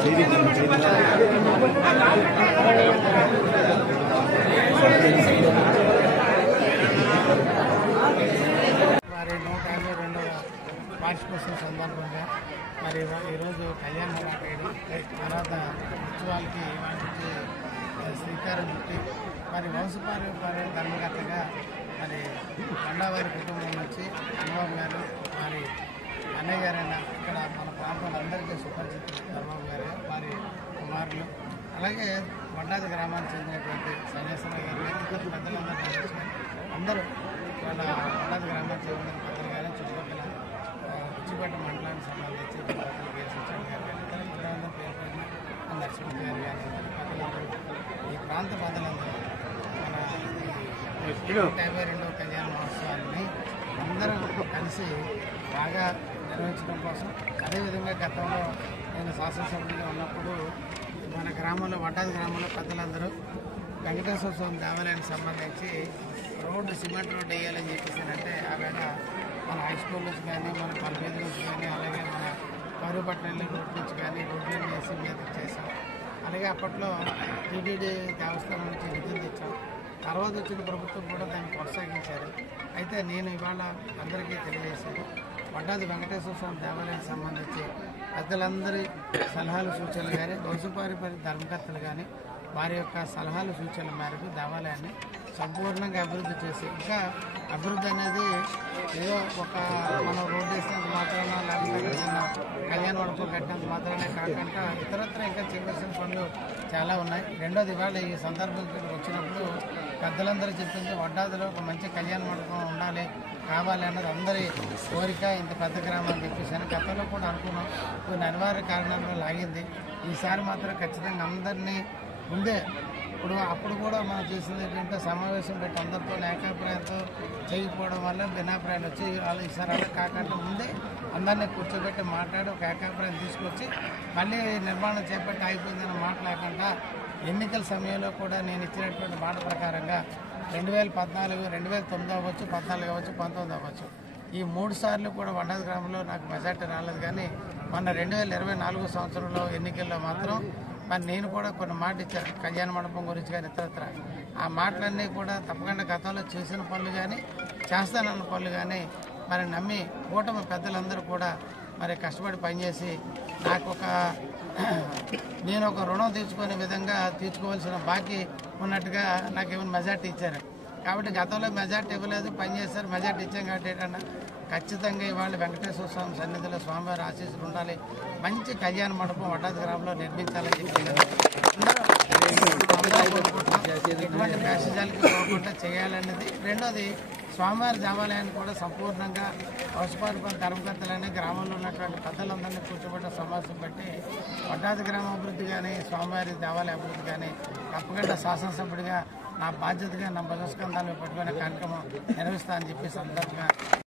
మరి 152వ వార్షికోత్సవం సందర్భంగా మరి ఈరోజు కళ్యాణ తర్వాత ఉత్సవాలకి శ్రీకారం చుట్టి మరి వంశపారంపర్య ధర్మకర్తగా మరి బండావారి కుటుంబం నుంచి చంద్రబాబు గారు మరి అన్నయ్య గారైనా ఇక్కడ మన ప్రాంతంలో అందరికీ సుపరిచితులు చంద్రబాబు గారు వారి కుమారులు అలాగే వడ్డాది గ్రామానికి చెందినటువంటి సన్యాసరావు గారు ఇతర పెద్దలందరూ అందరూ వాళ్ళ వడ్డాది గ్రామానికి చెందిన పెద్దలు కానీ చుట్టుపక్కల ఉచ్చిపేట మండలానికి సంబంధించి పెద్దలు కేసీఆర్ గారు కానీ ఇతర పెద్దలందరూ పేర్కొన్న లక్ష్మీ గారు కానీ పెద్దలందరూ ఈ ప్రాంత పెద్దలందరూ మన 52వ కళ్యాణ మహోత్సవాన్ని అందరూ కలిసి బాగా నిర్వహించడం కోసం అదేవిధంగా గతంలో నేను శాసనసభ్యులుగా ఉన్నప్పుడు మన గ్రామంలో వడ్డాది గ్రామంలో పెద్దలందరూ వెంకటేశ్వర స్వామి దేవాలయానికి సంబంధించి రోడ్డు సిమెంట్ రోడ్డు వేయాలని చెప్పేసానంటే ఆవేళ మన హై స్కూల్ నుంచి కానీ మన పల్లె నుంచి కానీ అలాగే మన కరుపట్నం రోడ్డు నుంచి కానీ రోడ్లు వేసి మీద చేసాం. అలాగే అప్పట్లో టీటీడీ దేవస్థానం నుంచి నిధులు తెచ్చాం. తర్వాత వచ్చిన ప్రభుత్వం కూడా దాన్ని కొనసాగించారు. అయితే నేను ఇవాళ అందరికీ తెలియజేశాను, వడ్డాది వెంకటేశ్వర స్వామి దేవాలయానికి సంబంధించి పెద్దలందరి సలహాలు సూచనలు కానీ వంశపారంపర్య ధర్మకర్తలు కానీ వారి యొక్క సలహాలు సూచనల మేరకు దేవాలయాన్ని సంపూర్ణంగా అభివృద్ధి చేసి ఇంకా అభివృద్ధి అనేది ఏదో ఒక మనం రోడ్డు వేసినంత మాత్రాన లేకపోతే కళ్యాణ మండపం కట్టినంత మాత్రానే కాకుండా ఇతరత్ర ఇంకా చేయవలసిన పనులు చాలా ఉన్నాయి. రెండోది ఇవాళ ఈ సందర్భం వచ్చినప్పుడు పెద్దలందరూ చెప్పింది వడ్డాదిలో ఒక మంచి కళ్యాణ మండపం ఉండాలి కావాలి అన్నది అందరి కోరిక. ఇంత పెద్ద గ్రామం చెప్పేసాను. గతంలో కూడా అనుకున్నాం, కొన్ని అనివార్య కారణాల వల్ల ఆగింది. ఈసారి మాత్రం ఖచ్చితంగా అందరినీ ముందే అప్పుడు కూడా మనం చేసింది ఏంటంటే సమావేశం పెట్టి అందరితో ఏకాభిప్రాయంతో చేయకపోవడం వల్ల భిన్నాభిప్రాయాలు వచ్చి వాళ్ళు ఈసారి అలా కాకుండా ముందే అందరినీ కూర్చోబెట్టి మాట్లాడి ఒక ఏకాభిప్రాయం తీసుకొచ్చి మళ్ళీ నిర్మాణం చేపట్టి అయిపోయిందని మాట్లాడకుండా ఎన్నికల సమయంలో కూడా నేను ఇచ్చినటువంటి మాట ప్రకారంగా 2014, 2009 అవ్వచ్చు, 14 అవ్వచ్చు, 19 అవ్వచ్చు, ఈ 3 సార్లు కూడా వడ్డాది గ్రామంలో నాకు మెజార్టీ రాలేదు. కానీ మొన్న 2024 సంవత్సరంలో ఎన్నికల్లో మాత్రం మరి నేను కూడా కొన్ని మాట ఇచ్చాను కళ్యాణ మండపం గురించి కానీ ఇతరత్ర. ఆ మాటలన్నీ కూడా తప్పకుండా గతంలో చేసిన పనులు కానీ చేస్తానన్న పనులు కానీ మరి నమ్మి కూటమి పెద్దలందరూ కూడా మరి కష్టపడి పనిచేసి నేను ఒక రుణం తీర్చుకునే విధంగా తీర్చుకోవాల్సిన బాకీ ఉన్నట్టుగా నాకు ఏమైనా మెజార్టీ ఇచ్చారు. కాబట్టి గతంలో మెజార్టీ ఇవ్వలేదు, పనిచేశారు, మెజార్టీ ఇచ్చాం కాబట్టి ఏంటన్నా ఖచ్చితంగా ఇవాళ వెంకటేశ్వర స్వామి సన్నిధిలో స్వామివారి ఆశీస్సులు ఉండాలి, మంచి కళ్యాణ మండపం వడ్డాది గ్రామంలో నిర్మించాలని చెప్పి ఎటువంటి ప్యాసేజాలకి పోకుండా చేయాలన్నది. రెండోది స్వామివారి దేవాలయాన్ని కూడా సంపూర్ణంగా వంశపారంపర్య ధర్మకర్తలని గ్రామంలో ఉన్నటువంటి పెద్దలందరినీ కూర్చోబెట్టి సమావేశం పెట్టి వడ్డాది గ్రామ అభివృద్ధి కానీ స్వామివారి దేవాలయ అభివృద్ధి కానీ తప్పకుండా శాసనసభ్యుడిగా నా బాధ్యతగా నా భుజస్కంధాలు పెట్టుకునే కార్యక్రమం నిర్వహిస్తా అని చెప్పి సందర్భంగా